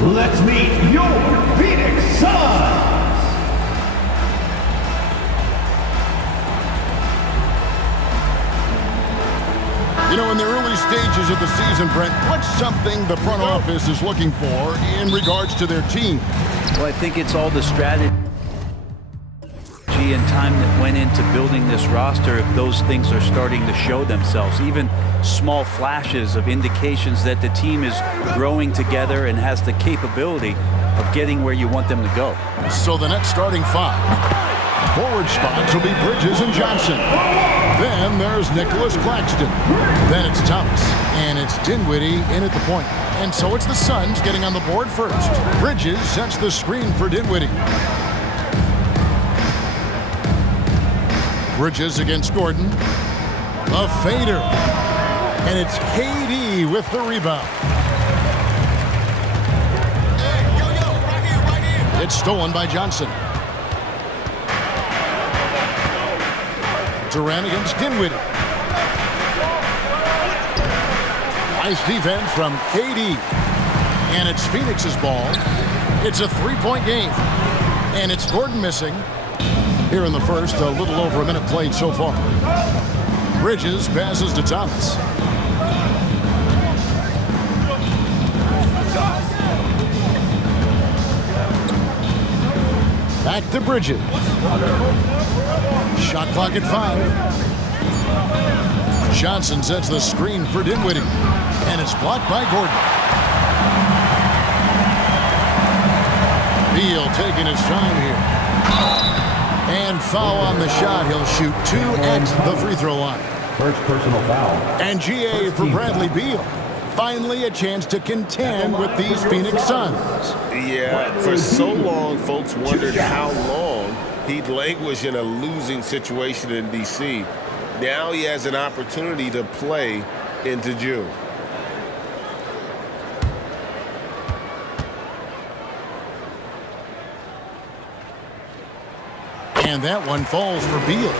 Let's meet your Phoenix Suns. You know, in the early stages of the season, Brent, what's something the front office is looking for in regards to their team? Well, I think it's all the strategy and time that went into building this roster. If those things are starting to show themselves, even small flashes of indications that the team is growing together and has the capability of getting where you want them to go. So the next starting five. Forward spots will be Bridges and Johnson. Then there's Nicholas Claxton. Then it's Thomas. And it's Dinwiddie in at the point. And so it's the Suns getting on the board first. Bridges sets the screen for Dinwiddie. Bridges against Gordon. A fader. And it's KD with the rebound. It's stolen by Johnson. Durant against Dinwiddie. Nice defense from KD. And it's Phoenix's ball. It's a three-point game. And it's Gordon missing. Here in the first, a little over a minute played so far. Bridges passes to Thomas. Back to Bridges. Shot clock at 5. Johnson sets the screen for Dinwiddie. And it's blocked by Gordon. Beal taking his time here. And foul on the shot. He'll shoot 2 at the free throw line. First personal foul. And GA for Bradley Beal. Finally a chance to contend with these Phoenix Suns. Yeah, for so long, folks wondered how long he'd languish in a losing situation in D.C. Now he has an opportunity to play into June. And that one falls for Beal.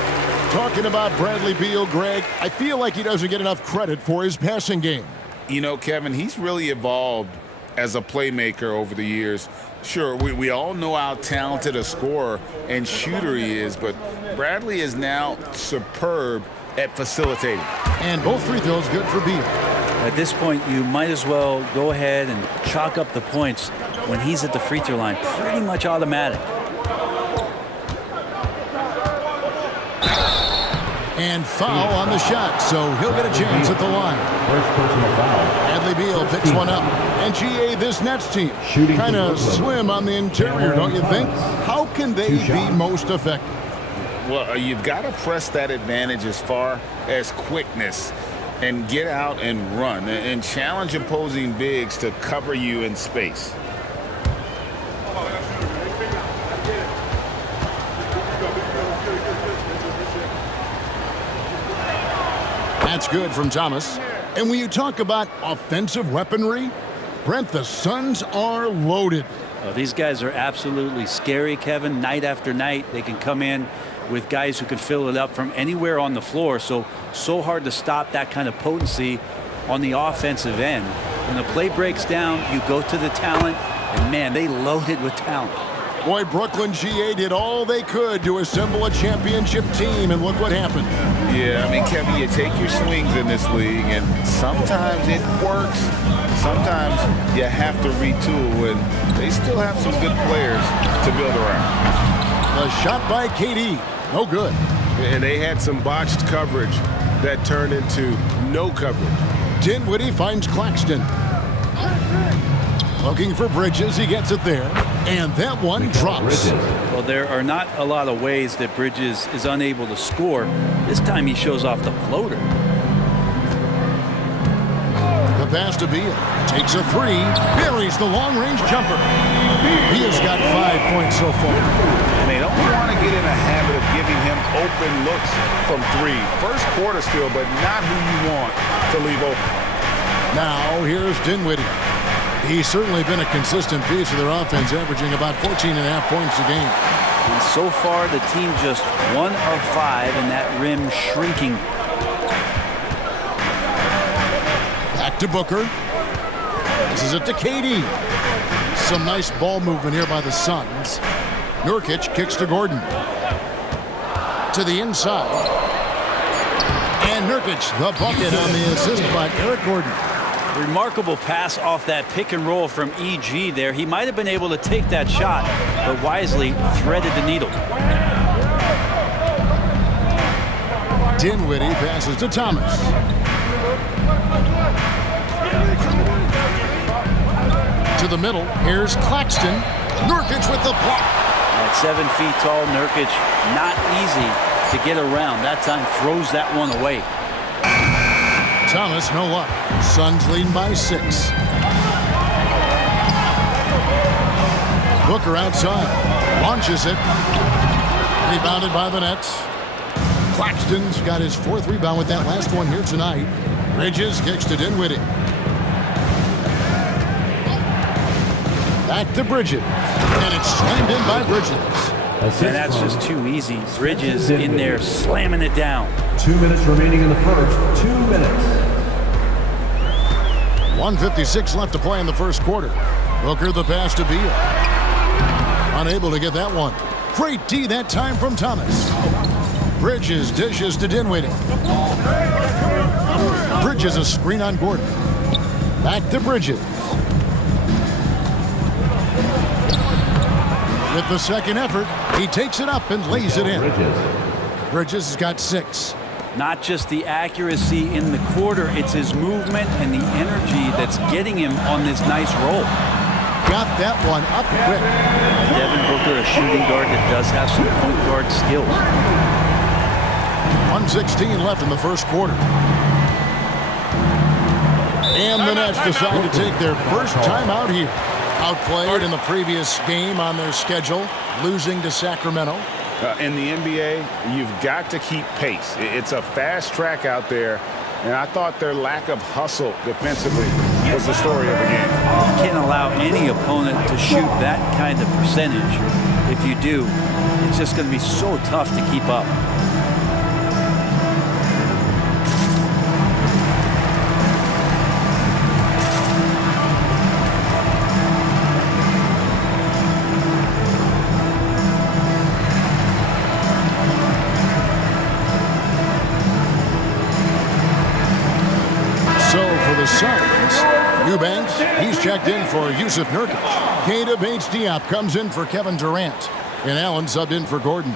Talking about Bradley Beal, Greg, I feel like he doesn't get enough credit for his passing game. You know, Kevin, he's really evolved as a playmaker over the years. Sure, we all know how talented a scorer and shooter he is, but Bradley is now superb at facilitating. And both free throws good for Beal. At this point, you might as well go ahead and chalk up the points when he's at the free throw line. Pretty much automatic. And foul on the shot, so he'll get a chance at the line. First personal foul. Bradley Beal picks one up. And GA, this Nets team, kind of slim on the interior, don't you think? How can they be most effective? Well, you've got to press that advantage as far as quickness and get out and run and challenge opposing bigs to cover you in space. That's good from Thomas. And when you talk about offensive weaponry, Brent, the Suns are loaded. Oh, these guys are absolutely scary, Kevin. Night after night, they can come in with guys who can fill it up from anywhere on the floor. So hard to stop that kind of potency on the offensive end. When the play breaks down, you go to the talent, and man, they loaded with talent. Boy, Brooklyn GA did all they could to assemble a championship team, and look what happened. Yeah, I mean, Kevin, you take your swings in this league, and sometimes it works. Sometimes you have to retool, and they still have some good players to build around. A shot by KD. No good. And they had some botched coverage that turned into no coverage. Dinwiddie finds Claxton. Looking for Bridges. He gets it there. And that one drops. Well, there are not a lot of ways that Bridges is unable to score. This time he shows off the floater. The pass to Beal. Takes a three. Buries the long-range jumper. Beal's got 5 points so far. And they don't want to get in a habit of giving him open looks from three. First quarter still, but not who you want to leave open. Now here's Dinwiddie. He's certainly been a consistent piece of their offense, averaging about 14.5 points a game. And so far, the team just 1 of 5 and that rim shrinking. Back to Booker. This is it to KD. Some nice ball movement here by the Suns. Nurkic kicks to Gordon. To the inside. And Nurkic, the bucket on the assist by Eric Gordon. Remarkable pass off that pick and roll from EG there. He might have been able to take that shot, but wisely threaded the needle. Dinwiddie passes to Thomas. To the middle, here's Claxton. Nurkic with the block. At 7 feet tall, Nurkic, not easy to get around. That time throws that one away. Thomas, no luck. Suns leading by 6. Booker outside. Launches it. Rebounded by the Nets. Claxton's got his 4th rebound with that last one here tonight. Bridges kicks to Dinwiddie. Back to Bridges. And it's slammed in by Bridges. And that's just too easy. Bridges in there slamming it down. 2 minutes remaining in the first. 2 minutes. 1:56 left to play in the first quarter. Booker the pass to Beal. Unable to get that one. Great D that time from Thomas. Bridges dishes to Dinwiddie. Bridges a screen on Gordon. Back to Bridges. With the second effort, he takes it up and lays it in. Bridges has got 6. Not just the accuracy in the quarter, it's his movement and the energy that's getting him on this nice roll. Got that one up quick. Devin Booker, a shooting guard that does have some point guard skills. 1:16 left in the first quarter. And the Nets decide to take their first time out here. Outplayed in the previous game on their schedule, losing to Sacramento. In the NBA, you've got to keep pace. It's a fast track out there, and I thought their lack of hustle defensively was the story of the game. You can't allow any opponent to shoot that kind of percentage. If you do, it's just going to be so tough to keep up. Suns. Eubanks, he's checked in for Yusuf Nurkic. Keita Bates-Diop comes in for Kevin Durant. And Allen subbed in for Gordon.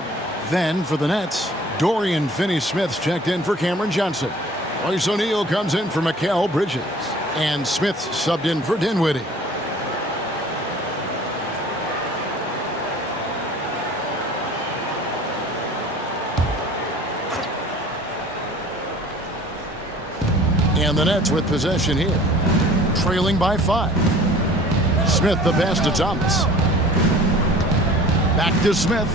Then for the Nets, Dorian Finney-Smith's checked in for Cameron Johnson. Royce O'Neal comes in for Mikal Bridges. And Smith subbed in for Dinwiddie. And the Nets with possession here. Trailing by 5. Smith the pass to Thomas. Back to Smith.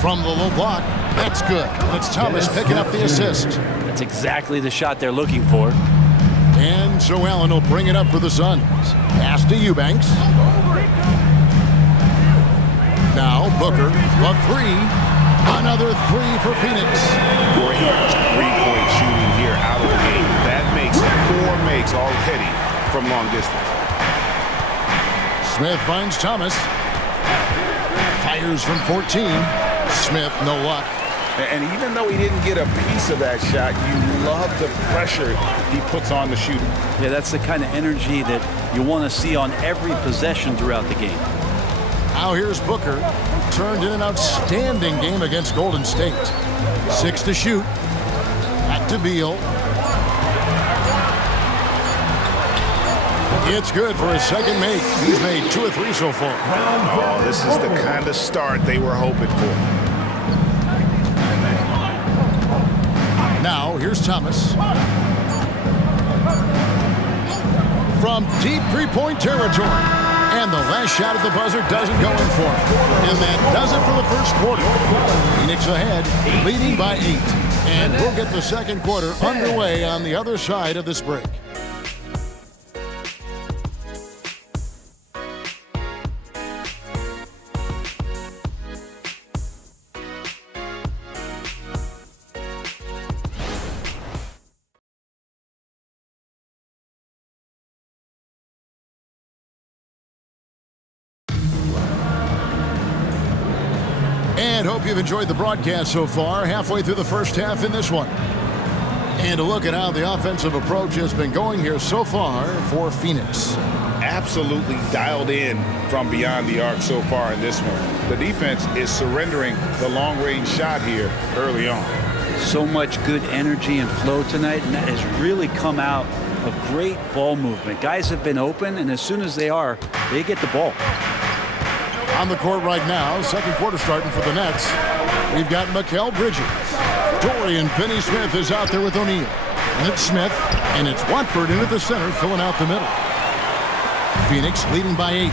From the low block. That's good. And it's Thomas picking up the assist. That's exactly the shot they're looking for. And so Allen will bring it up for the Suns. Pass to Eubanks. Now Booker, a 3. Another 3 for Phoenix. Great three-point shooting here out of the game. That makes 4 makes already from long distance. Smith finds Thomas. Fires from 14. Smith, no luck. And even though he didn't get a piece of that shot, you love the pressure he puts on the shooter. Yeah, that's the kind of energy that you want to see on every possession throughout the game. Now here's Booker. Turned in an outstanding game against Golden State. 6 to shoot. Back to Beal. It's good for his second make. He's made 2 or 3 so far. Oh, this is the kind of start they were hoping for. Now here's Thomas. From deep 3-point territory. And the last shot at the buzzer doesn't go in for him. And that does it for the first quarter. Phoenix ahead, leading by 8. And we'll get the second quarter underway on the other side of this break. And hope you've enjoyed the broadcast so far, halfway through the first half in this one. And a look at how the offensive approach has been going here so far for Phoenix. Absolutely dialed in from beyond the arc so far in this one. The defense is surrendering the long-range shot here early on. So much good energy and flow tonight, and that has really come out of great ball movement. Guys have been open, and as soon as they are, they get the ball. On the court right now, second quarter starting for the Nets. We've got Mikal Bridges. Dorian Finney-Smith is out there with O'Neal. And it's Smith, and it's Watford into the center, filling out the middle. Phoenix leading by 8.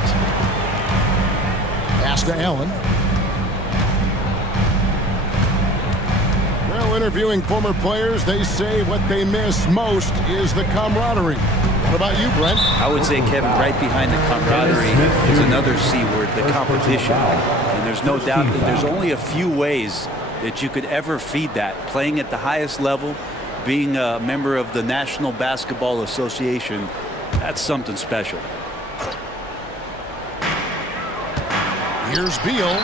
Pass to Allen. Well, interviewing former players, they say what they miss most is the camaraderie. What about you, Brent? I would say, Kevin, right behind the camaraderie is another C word, the competition. And there's no doubt that there's only a few ways that you could ever feed that. Playing at the highest level, being a member of the National Basketball Association, that's something special. Here's Beal,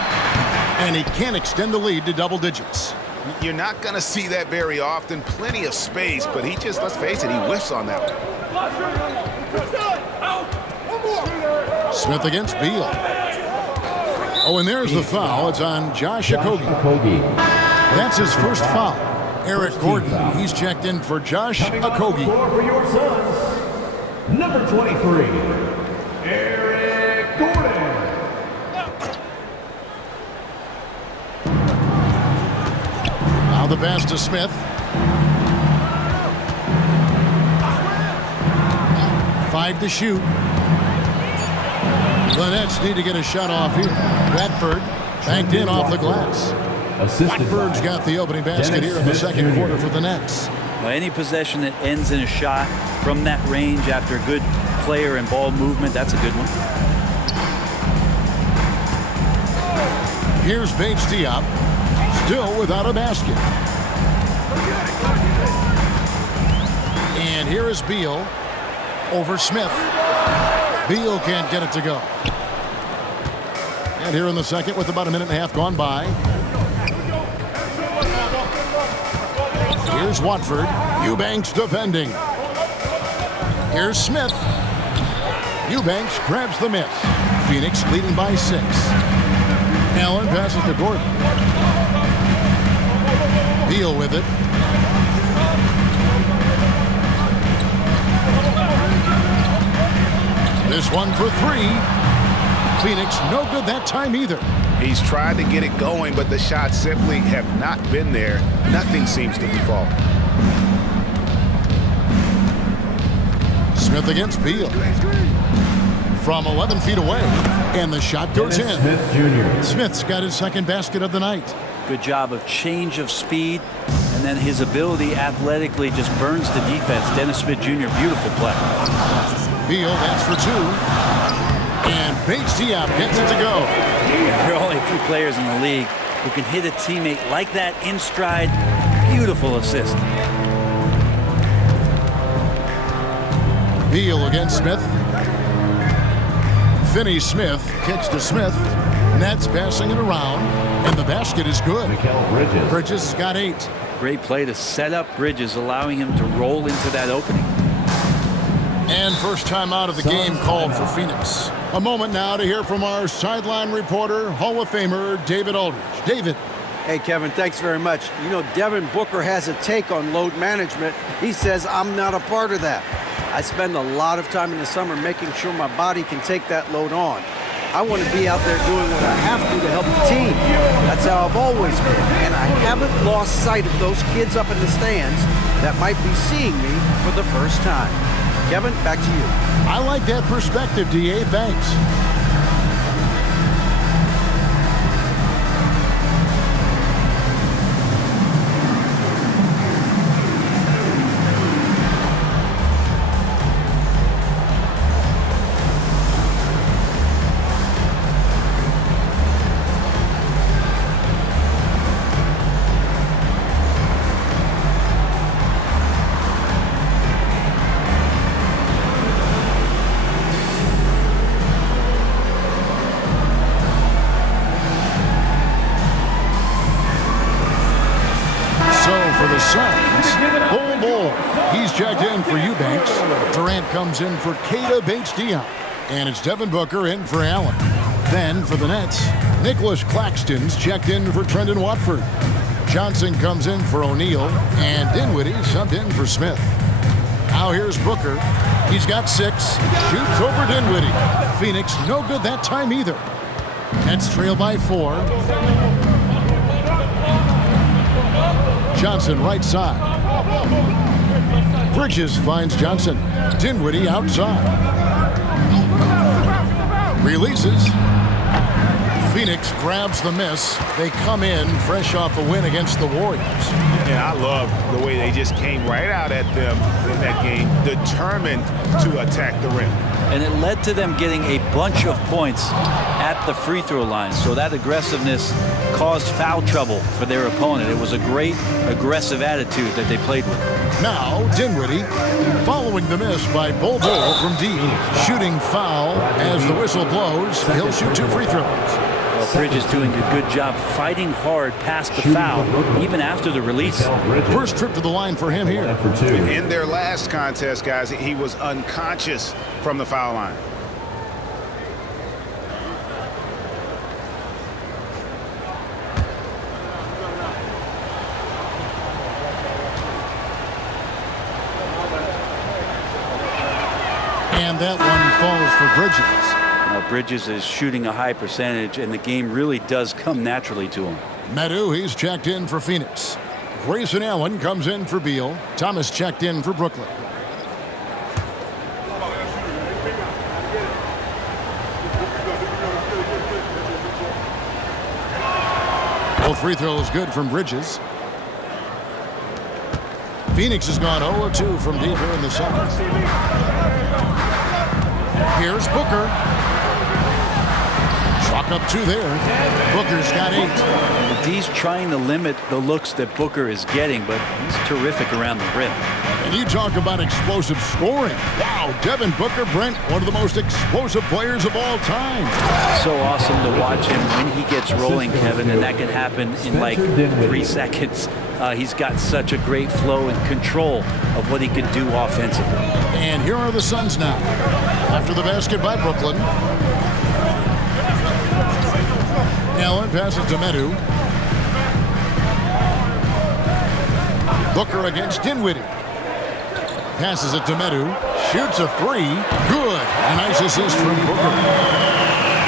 and he can't extend the lead to double digits. You're not going to see that very often. Plenty of space, but he just, let's face it, he whiffs on that one. Smith against Beal. Oh, and there's the foul. It's on Josh Okogie. That's his first foul. Eric Gordon, he's checked in for Josh Okogie. For your Suns, number 23, Eric Gordon. Now the pass to Smith. 5 to shoot. The Nets need to get a shot off here. Radford banked in off the glass. Radford's got the opening basket here in the second quarter for the Nets. Now, any possession that ends in a shot from that range after a good player and ball movement, that's a good one. Here's Bates Diop, still without a basket. And here is Beal over Smith. Beal can't get it to go. And here in the second with about a minute and a half gone by. Here's Watford. Eubanks defending. Here's Smith. Eubanks grabs the miss. Phoenix leading by 6. Allen passes to Gordon. Beal with it. This one for 3. Phoenix no good that time either. He's tried to get it going, but the shots simply have not been there. Nothing seems to be falling. Smith against Beal. From 11 feet away. And the shot goes in. Smith Jr. Smith's got his second basket of the night. Good job of change of speed, and then his ability athletically just burns the defense. Dennis Smith Jr., beautiful play. Beal, that's for 2. And Bates Diop gets it to go. There are only a few players in the league who can hit a teammate like that in stride. Beautiful assist. Beal against Smith. Finney-Smith kicks to Smith. Nets passing it around, and the basket is good. Mikal Bridges has got 8. Great play to set up Bridges, allowing him to roll into that opening. And first time out of the game called for Phoenix. A moment now to hear from our sideline reporter, Hall of Famer David Aldridge. David. Hey, Kevin, thanks very much. You know, Devin Booker has a take on load management. He says I'm not a part of that. I spend a lot of time in the summer making sure my body can take that load on. I want to be out there doing what I have to help the team. That's how I've always been. And I haven't lost sight of those kids up in the stands that might be seeing me for the first time. Kevin, back to you. I like that perspective, D.A. Thanks. comes in for Keita Bates-Diop. And it's Devin Booker in for Allen. Then for the Nets, Nicholas Claxton's checked in for Trendon Watford. Johnson comes in for O'Neal, and Dinwiddie subbed in for Smith. Now here's Booker. He's got 6. Shoots over Dinwiddie. Phoenix no good that time either. Nets trail by 4. Johnson right side. Bridges finds Johnson. Dinwiddie outside. Releases. Phoenix grabs the miss. They come in fresh off a win against the Warriors. And I love the way they just came right out at them in that game, determined to attack the rim. And it led to them getting a bunch of points at the free throw line. So that aggressiveness caused foul trouble for their opponent. It was a great aggressive attitude that they played with. Now Dinwiddie following the miss by Bol Bol from deep. Shooting foul as the whistle blows. He'll shoot 2 free throws. Well, Bridges doing a good job fighting hard past the foul, even after the release. First trip to the line for him here. In their last contest, guys, he was unconscious from the foul line. And that one falls for Bridges. Bridges is shooting a high percentage, and the game really does come naturally to him. Medu, he's checked in for Phoenix. Grayson Allen comes in for Beal. Thomas checked in for Brooklyn. Both free throws good from Bridges. Phoenix has gone 0-2 from deep here in the second. Here's Booker. Chalk up 2 there. Booker's got 8. The D's trying to limit the looks that Booker is getting, but he's terrific around the rim. And you talk about explosive scoring. Wow, Devin Booker, Brent, one of the most explosive players of all time. So awesome to watch him when he gets rolling, Kevin, and that can happen in like 3 seconds. He's got such a great flow and control of what he can do offensively. And here are the Suns now. After the basket by Brooklyn. Allen passes to Medu. Booker against Dinwiddie. Passes it to Medu. Shoots a 3. Good. A nice assist from Booker.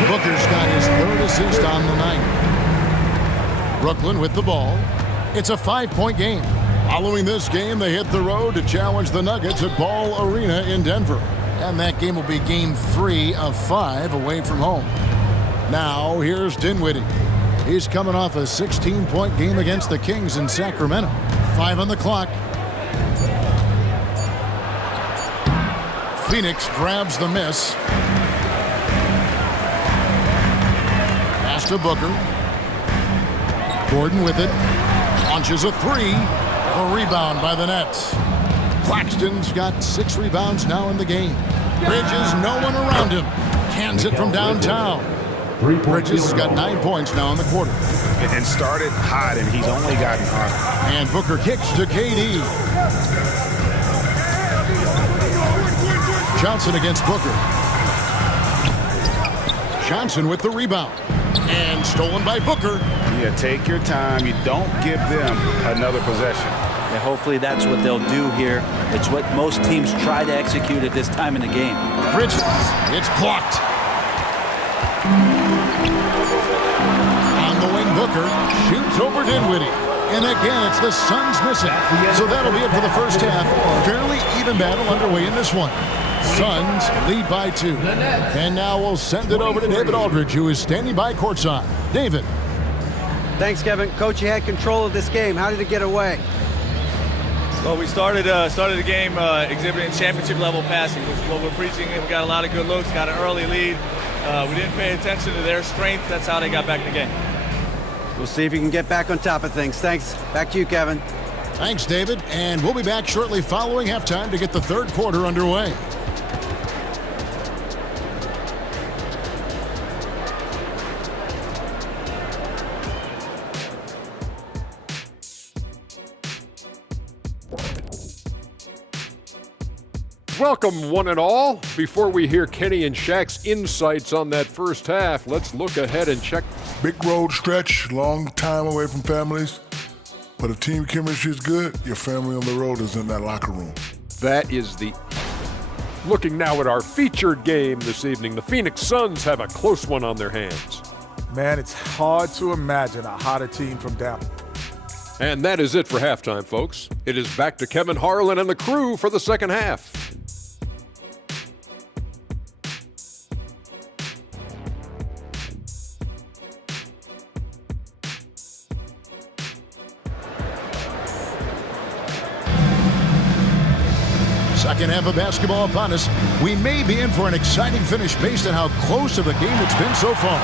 Booker's got his 3rd assist on the night. Brooklyn with the ball. It's a 5-point game. Following this game, they hit the road to challenge the Nuggets at Ball Arena in Denver. And that game will be game 3 of 5 away from home. Now, here's Dinwiddie. He's coming off a 16-point game against the Kings in Sacramento. 5 on the clock. Phoenix grabs the miss. Pass to Booker. Gordon with it. Launches a 3. A rebound by the Nets. Claxton's got 6 rebounds now in the game. Bridges, no one around him. Cans it from downtown. Bridges has got 9 points now in the quarter. And started hot, and he's only gotten hot. And Booker kicks to KD. Johnson against Booker. Johnson with the rebound. And stolen by Booker. Yeah, take your time. You don't give them another possession. And hopefully that's what they'll do here. It's what most teams try to execute at this time in the game. Bridges, it's blocked. On the wing, Booker shoots over Dinwiddie. And again, it's the Suns missing. So that'll be it for the first half. Fairly even battle underway in this one. Suns lead by 2. And now we'll send it over to David Aldridge, who is standing by courtside. David. Thanks, Kevin. Coach, you had control of this game. How did it get away? Well, we started the game exhibiting championship-level passing, which is what we're preaching. We got a lot of good looks, got an early lead. We didn't pay attention to their strength. That's how they got back in the game. We'll see if you can get back on top of things. Thanks. Back to you, Kevin. Thanks, David. And we'll be back shortly following halftime to get the third quarter underway. Welcome, one and all. Before we hear Kenny and Shaq's insights on that first half, let's look ahead and check. Big road stretch, long time away from families. But if team chemistry is good, your family on the road is in that locker room. That is the... Looking now at our featured game this evening, the Phoenix Suns have a close one on their hands. Man, it's hard to imagine a hotter team from down. And that is it for halftime, folks. It is back to Kevin Harlan and the crew for the second half. Second half of basketball upon us. We may be in for an exciting finish based on how close of a game it's been so far.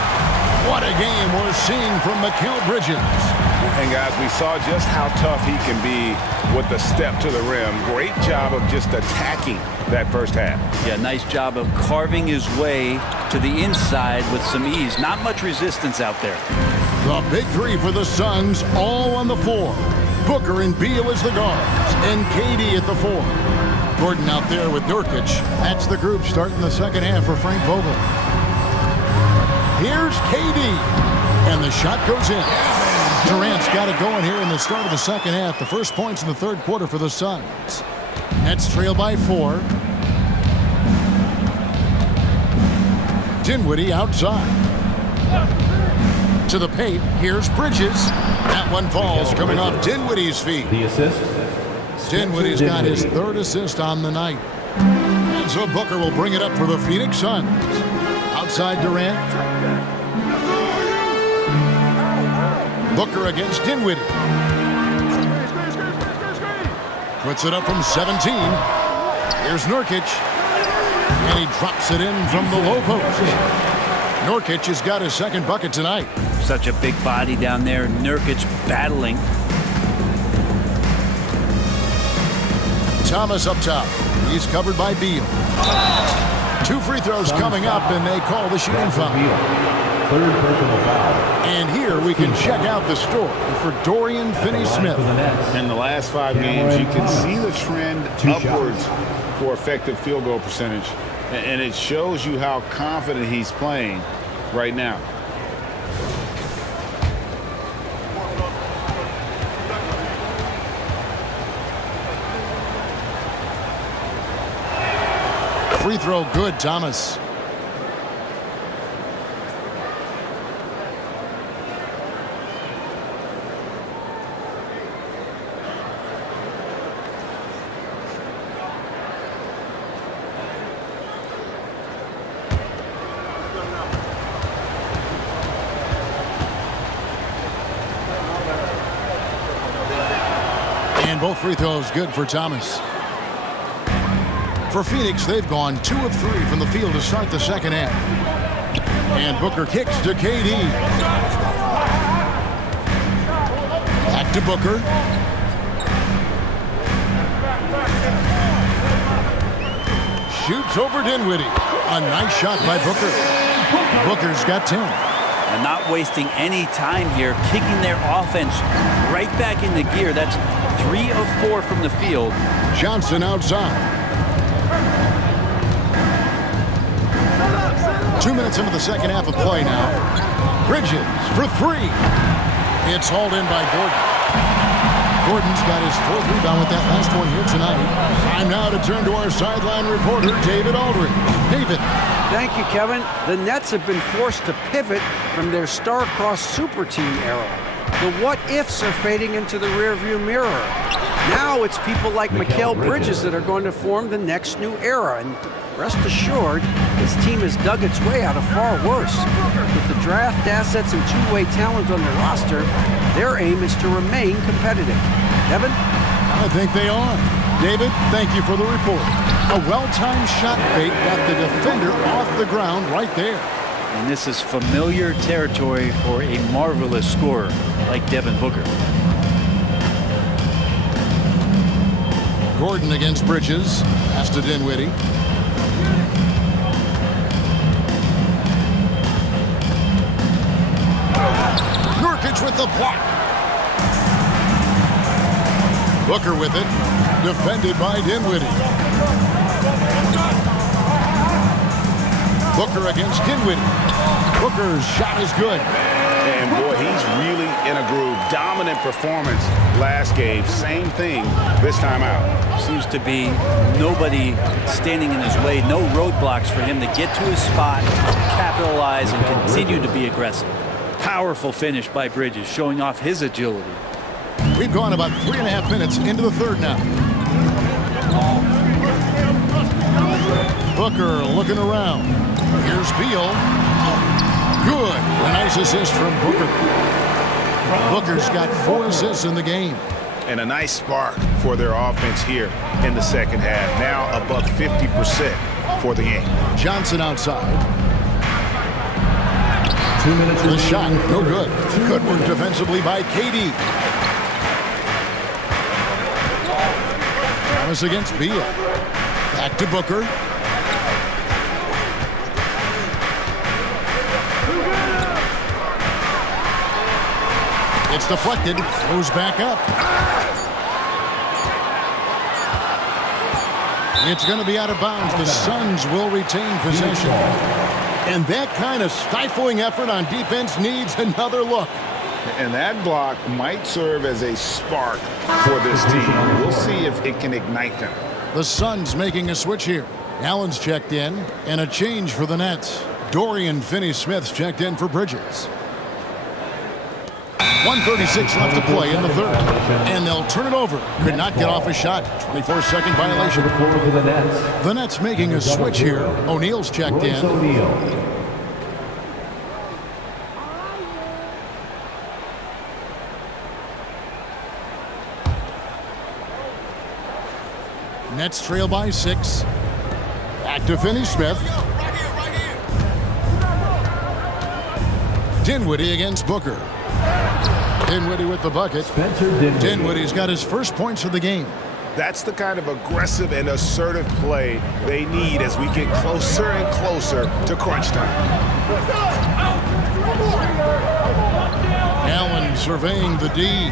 What a game we're seeing from Mikal Bridges. And guys, we saw just how tough he can be with the step to the rim. Great job of just attacking that first half. Yeah, nice job of carving his way to the inside with some ease. Not much resistance out there. The big three for the Suns, all on the floor. Booker and Beal as the guards, and KD at the 4. Gordon out there with Nurkic. That's the group starting the second half for Frank Vogel. Here's KD, and the shot goes in. Durant's got it going here in the start of the second half. The first points in the third quarter for the Suns. Nets trail by 4. Dinwiddie outside. To the paint, here's Bridges. That one falls coming off Dinwiddie's feet. The assist. Dinwiddie's got his third assist on the night. And so Booker will bring it up for the Phoenix Suns. Outside Durant. Booker against Dinwiddie. Puts it up from 17. Here's Nurkic. And he drops it in from the low post. Nurkic has got his second bucket tonight. Such a big body down there. Nurkic battling. Thomas up top. He's covered by Beal. 2 free throws coming up, and they call the shooting foul. Third personal foul. And here we can check out the story for Dorian Finney-Smith. In the last 5 games, you can see the trend upwards for effective field goal percentage. And it shows you how confident he's playing right now. Free throw good, Thomas. And both free throws good for Thomas. For Phoenix, they've gone 2 of 3 from the field to start the second half. And Booker kicks to KD. Back to Booker. Shoots over Dinwiddie. A nice shot by Booker. Booker's got 10. And not wasting any time here, kicking their offense right back into gear. That's 3 of 4 from the field. Johnson outside. 2 minutes into the second half of play now. Bridges for 3. It's hauled in by Gordon. Gordon's got his 4th rebound with that last one here tonight. Time now to turn to our sideline reporter, David Aldridge. David. Thank you, Kevin. The Nets have been forced to pivot from their star-crossed super team era. The what-ifs are fading into the rearview mirror. Now it's people like Mikal Bridges that are going to form the next new era. And rest assured, this team has dug its way out of far worse. With the draft assets and two-way talent on their roster, their aim is to remain competitive. Kevin? I think they are. David, thank you for the report. A well-timed shot fake got the defender off the ground right there. And this is familiar territory for a marvelous scorer like Devin Booker. Gordon against Bridges. Pass to Dinwiddie. Nurkic with the block. Booker with it. Defended by Dinwiddie. Booker against Dinwiddie. Booker's shot is good. And boy, he's really in a groove. Dominant performance last game. Same thing this time out. Seems to be nobody standing in his way. No roadblocks for him to get to his spot, capitalize, and continue to be aggressive. Powerful finish by Bridges, showing off his agility. We've gone about 3.5 minutes into the third now. Booker looking around. Here's Beal. Good. A nice assist from Booker. Booker's got 4 assists in the game. And a nice spark for their offense here in the second half. Now above 50% for the game. Johnson outside. 2 minutes. The shot, no good. Good work defensively by KD. Thomas against Beal. Back to Booker. It's deflected. Goes back up. It's going to be out of bounds. The Suns will retain possession. And that kind of stifling effort on defense needs another look. And that block might serve as a spark for this team. We'll see if it can ignite them. The Suns making a switch here. Allen's checked in, and a change for the Nets. Dorian Finney-Smith's checked in for Bridges. 1:36 left to play in the third. And they'll turn it over. Could not get off a shot. 24-second violation. The Nets making a switch here. O'Neal's checked in. Nets trail by 6. Back to Finney-Smith. Dinwiddie against Booker. Dinwiddie with the bucket. Dinwiddie's got his first points of the game. That's the kind of aggressive and assertive play they need as we get closer and closer to crunch time. Allen surveying the D.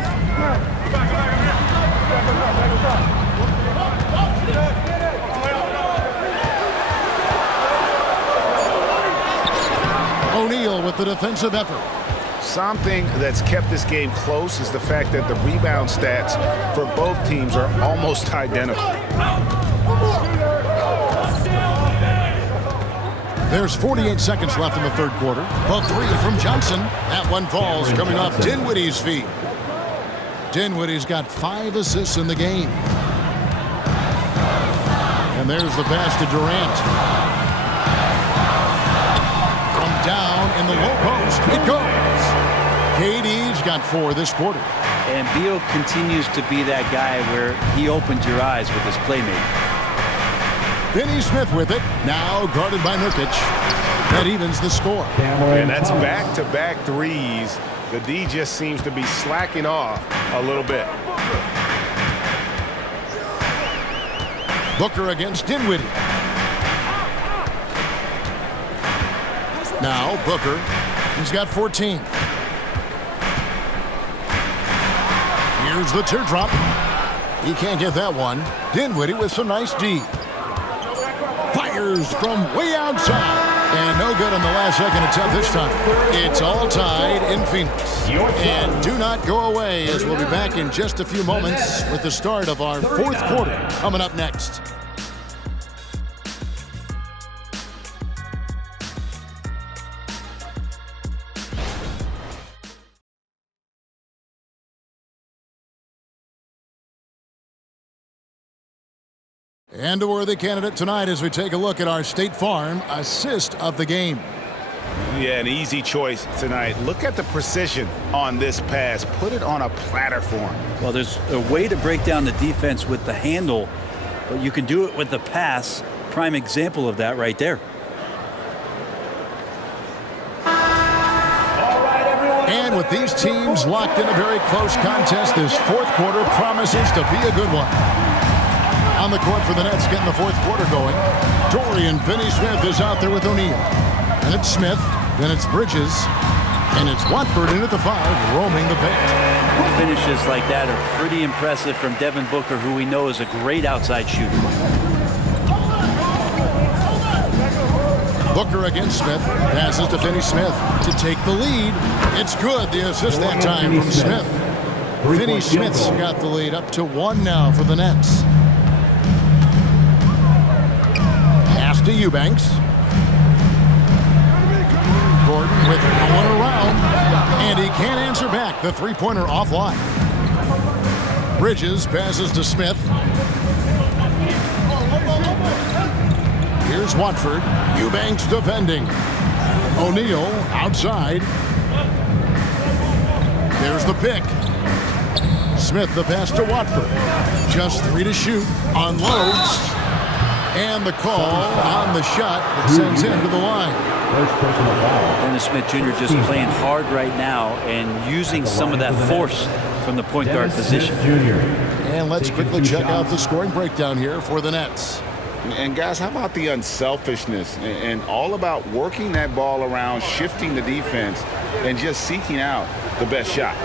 O'Neal with the defensive effort. Something that's kept this game close is the fact that the rebound stats for both teams are almost identical. There's 48 seconds left in the third quarter. A 3 from Johnson. That one falls coming off Dinwiddie's feet. Dinwiddie's got 5 assists in the game. And there's the pass to Durant. From down in the low post, it goes. KD's got 4 this quarter. And Beal continues to be that guy where he opens your eyes with his playmaking. Finney-Smith with it. Now guarded by Nurkic. That evens the score. And that's back-to-back threes. The D just seems to be slacking off a little bit. Booker against Dinwiddie. Now Booker. He's got 14. Here's the teardrop. He can't get that one. Dinwiddie with some nice D. Fires from way outside. And no good on the last second attempt this time. It's all tied in Phoenix. And do not go away, as we'll be back in just a few moments with the start of our fourth quarter coming up next. And a worthy candidate tonight as we take a look at our State Farm assist of the game. Yeah, an easy choice tonight. Look at the precision on this pass. Put it on a platter form. Well, there's a way to break down the defense with the handle, but you can do it with the pass. Prime example of that right there. And with these teams locked in a very close contest, this fourth quarter promises to be a good one. On the court for the Nets, getting the fourth quarter going. Dorian Finney-Smith is out there with O'Neal. And it's Smith, then it's Bridges, and it's Watford in at the 5, roaming the paint. Finishes like that are pretty impressive from Devin Booker, who we know is a great outside shooter. Booker against Smith. Passes to Finney Smith to take the lead. It's good. The assist that time from Smith. Finney Smith's got the lead up to 1 now for the Nets. Pass to Eubanks. Gordon with no one around. And he can't answer back. The three-pointer offline. Bridges passes to Smith. Here's Watford. Eubanks defending. O'Neal outside. There's the pick. Smith the pass to Watford. Just 3 to shoot. Unloads. And the call on the shot that sends him to the line. First personal foul. Dennis Smith Jr. just playing hard right now and using some of that force from the point guard position. And let's quickly check out the scoring breakdown here for the Nets. And guys, how about the unselfishness and all about working that ball around, shifting the defense, and just seeking out the best shot.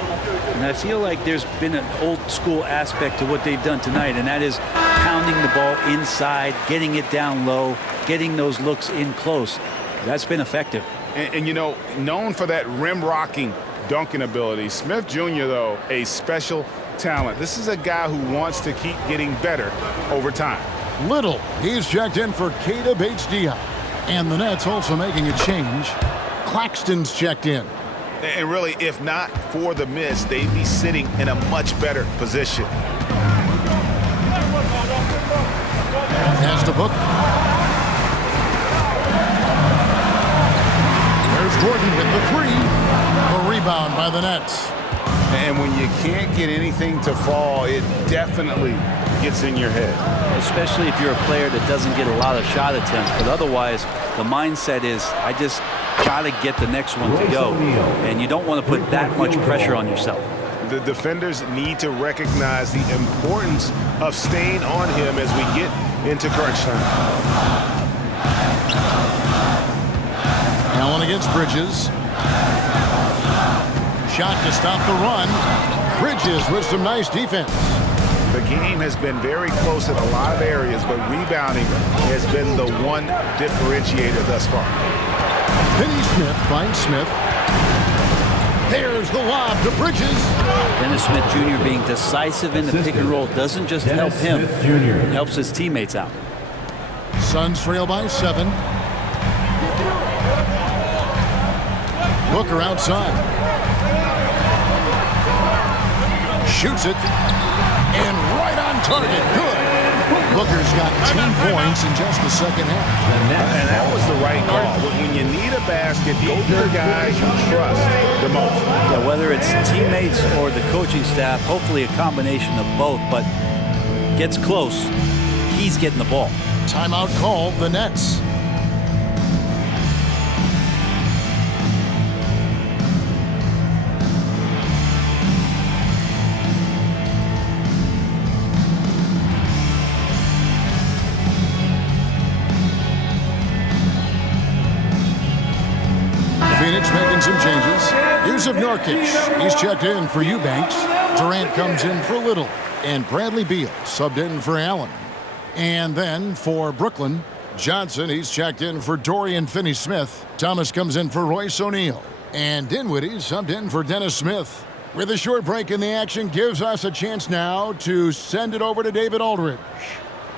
And I feel like there's been an old school aspect to what they've done tonight, and that is pounding the ball inside, getting it down low, getting those looks in close. That's been effective. And you know, known for that rim-rocking dunking ability. Smith Jr., though, a special talent. This is a guy who wants to keep getting better over time. Little, he's checked in for Keita Bates-Diop. And the Nets also making a change. Claxton's checked in. And really, if not for the miss, they'd be sitting in a much better position. Pass to Booker. There's Gordon with the 3. A rebound by the Nets. And when you can't get anything to fall, it definitely gets in your head. Especially if you're a player that doesn't get a lot of shot attempts. But otherwise, the mindset is, I just got to get the next one to go. And you don't want to put that much pressure on yourself. The defenders need to recognize the importance of staying on him as we get into crunch time. Allen against Bridges. Shot to stop the run. Bridges with some nice defense. The game has been very close in a lot of areas, but rebounding has been the one differentiator thus far. Finney Smith finds Smith. There's the lob to Bridges. Dennis Smith Jr. being decisive in the pick and roll doesn't just help him, it helps his teammates out. Suns trail by 7. Booker outside. Shoots it. And right on target. Good. Booker's got 10 points in just the second half. And that was the right call. When you need a basket, go to the guys you trust the most. Yeah, whether it's teammates or the coaching staff, hopefully a combination of both, but gets close, he's getting the ball. Timeout called, the Nets. Phoenix making some changes. Yusuf Nurkic, he's checked in for Eubanks. Durant comes in for Little. And Bradley Beal subbed in for Allen. And then for Brooklyn, Johnson, he's checked in for Dorian Finney-Smith. Thomas comes in for Royce O'Neal. And Dinwiddie subbed in for Dennis Smith. With a short break in the action, gives us a chance now to send it over to David Aldridge.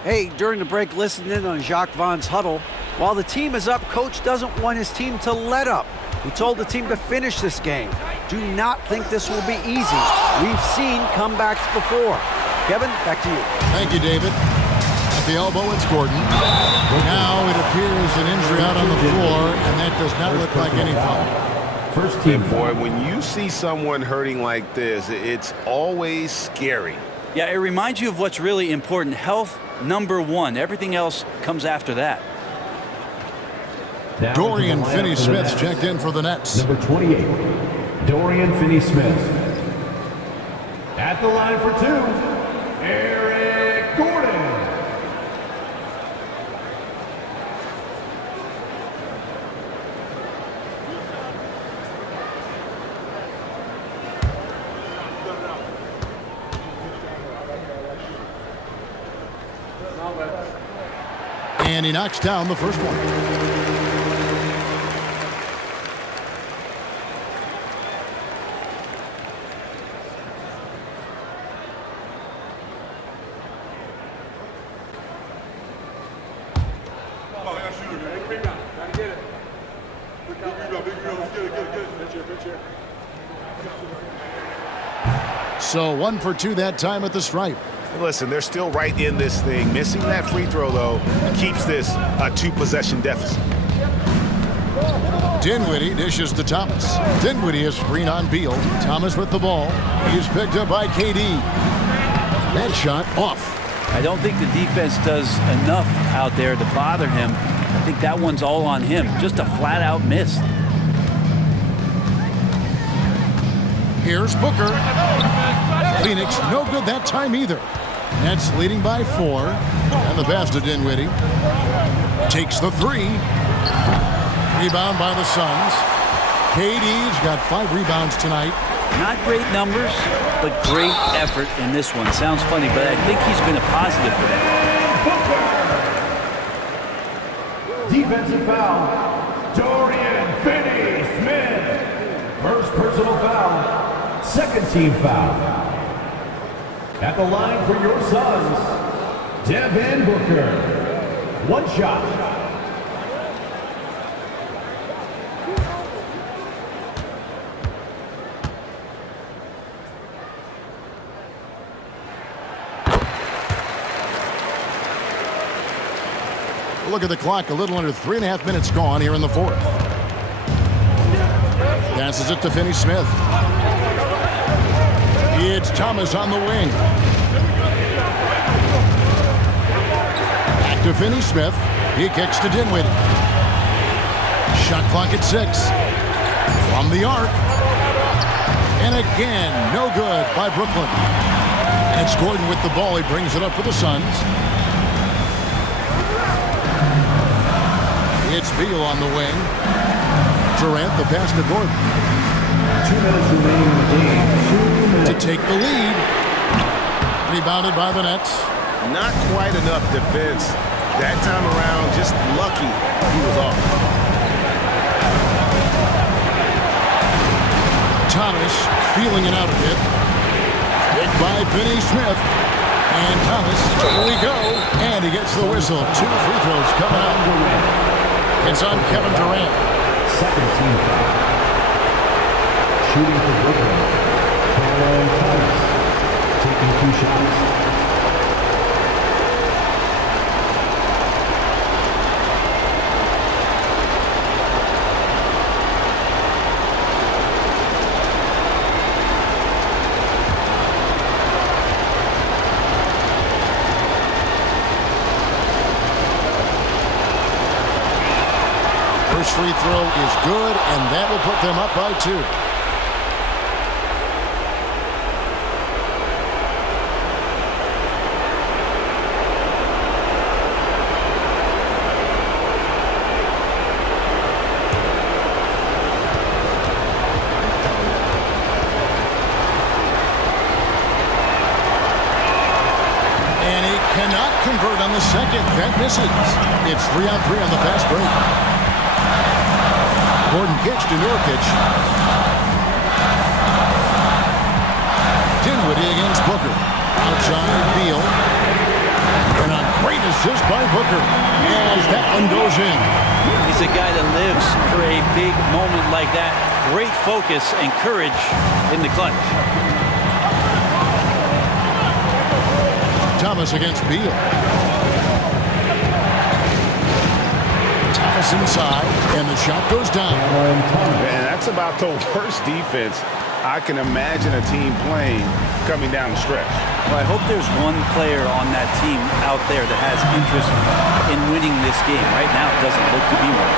Hey, during the break, listen in on Jacques Vaughn's huddle. While the team is up, coach doesn't want his team to let up. He told the team to finish this game. Do not think this will be easy. We've seen comebacks before. Kevin, back to you. Thank you, David. At the elbow, it's Gordon. Now it appears an injury out on the floor, and that does not look like any foul. First team. And boy, when you see someone hurting like this, it's always scary. Yeah, it reminds you of what's really important. Health, number one. Everything else comes after that. Dorian Finney-Smith's checked in for the Nets. Number 28, Dorian Finney-Smith. At the line for 2, Eric Gordon. And he knocks down the first one. So 1 for 2 that time at the stripe. Listen, they're still right in this thing. Missing that free throw, though, keeps this a 2-possession deficit. Dinwiddie dishes to Thomas. Dinwiddie is screen on Beal. Thomas with the ball. He's picked up by KD. That shot off. I don't think the defense does enough out there to bother him. I think that one's all on him. Just a flat-out miss. Here's Booker. Phoenix no good that time either. Nets leading by 4. And the pass to Dinwiddie. Takes the 3. Rebound by the Suns. KD's got 5 rebounds tonight. Not great numbers, but great effort in this one. Sounds funny, but I think he's been a positive for them. Defensive foul, Dorian Finney-Smith. First personal foul, second team foul. At the line for your Suns, Devin Booker. 1 shot. Look at the clock, a little under 3.5 minutes gone here in the 4th. Passes it to Finney-Smith. It's Thomas on the wing. Back to Finney-Smith. He kicks to Dinwiddie. Shot clock at 6. From the arc. And again, no good by Brooklyn. And it's Gordon with the ball. He brings it up for the Suns. It's Beal on the wing. Durant, the pass to Gordon. 2 minutes remaining in the game. 2 minutes. To take the lead. Rebounded by the Nets. Not quite enough defense that time around. Just lucky he was off. Thomas feeling it out a bit. Hit by Finney-Smith. And Thomas, here we go. And he gets the whistle. 2 free throws coming up. It's on Kevin Durant. Second team foul. Shooting for Brooklyn, Cameron Thomas. Taking 2 shots. First free throw is good, and that will put them up by 2. And he cannot convert on the second. That misses. It's 3-on-3 on the fast break. Gordon kicks to Nurkic. Dinwiddie against Booker. Outside Beal. And a great assist by Booker as that one goes in. He's a guy that lives for a big moment like that. Great focus and courage in the clutch. Thomas against Beal. Thomas inside, and the shot goes down. Man, that's about the worst defense I can imagine a team playing coming down the stretch. Well, I hope there's one player on that team out there that has interest in winning this game. Right now, it doesn't look to be one.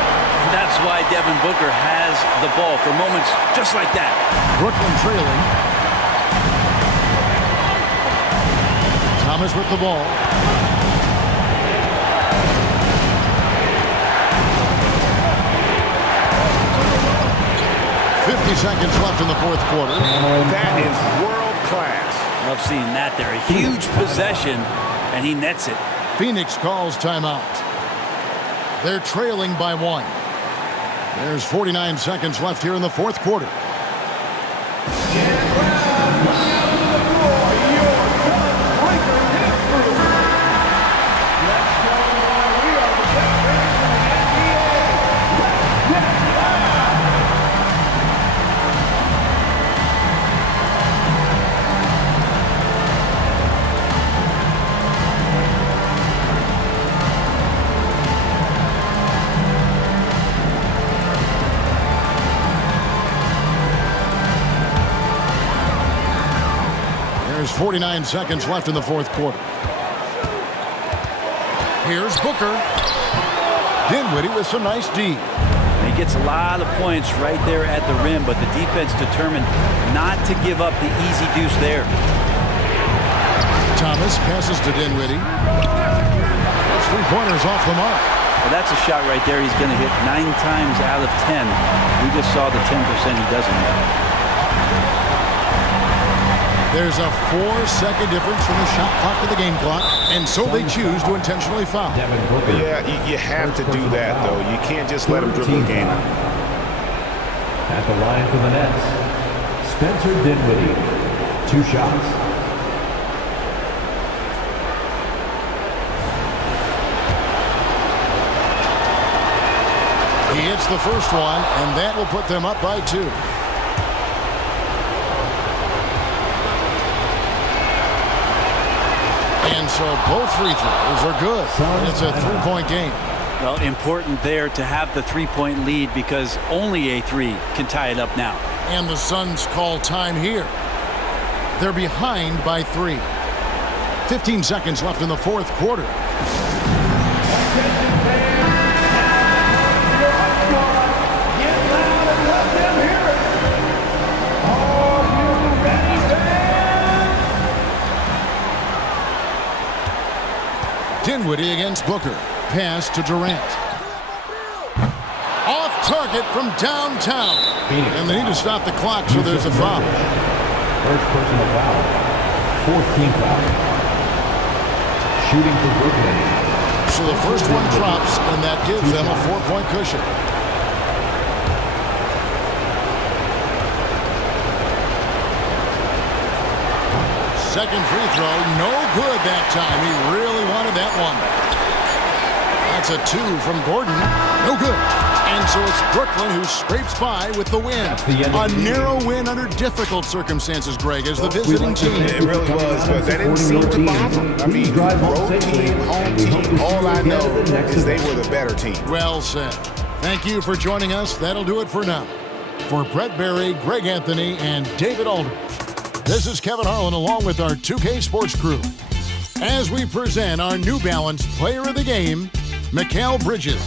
And that's why Devin Booker has the ball for moments just like that. Brooklyn trailing. Thomas with the ball. 50 seconds left in the 4th quarter. That is world class. Love seeing that there. A huge possession, and he nets it. Phoenix calls timeout. They're trailing by 1. There's 49 seconds left here in the 4th quarter. 49 seconds left in the fourth quarter. Here's Booker. Dinwiddie with some nice D. He gets a lot of points right there at the rim, but the defense determined not to give up the easy deuce there. Thomas passes to Dinwiddie. Those three-pointers off the mark. Well, that's a shot right there he's going to hit 9 times out of 10. We just saw the 10% he doesn't hit. There's a 4-second difference from the shot clock to the game clock, and so they choose to intentionally foul. Yeah, you have to do that, though. You can't just let him dribble the game. At the line for the Nets, Spencer Dinwiddie. 2 shots. He hits the first one, and that will put them up by 2. And so both free throws are good. And it's a 3-point game. Well, important there to have the 3-point lead because only a 3 can tie it up now. And the Suns call time here. They're behind by 3. 15 seconds left in the fourth quarter. Dinwiddie against Booker. Pass to Durant. Off target from downtown. And they need to stop the clock, so there's a foul. First personal foul. 14th foul. Shooting for Brooklyn. So the first one drops, and that gives them a 4-point cushion. Second free throw, no good that time. He really wanted that one. That's a 2 from Gordon. No good. And so it's Brooklyn who scrapes by with the win. A narrow win under difficult circumstances, Greg, as the visiting team. It really was, but that didn't seem to bother them. I mean, road team, home team, all I know is they were the better team. Well said. Thank you for joining us. That'll do it for now. For Brett Berry, Greg Anthony, and David Aldridge, this is Kevin Harlan along with our 2K Sports crew as we present our New Balance Player of the Game, Mikal Bridges.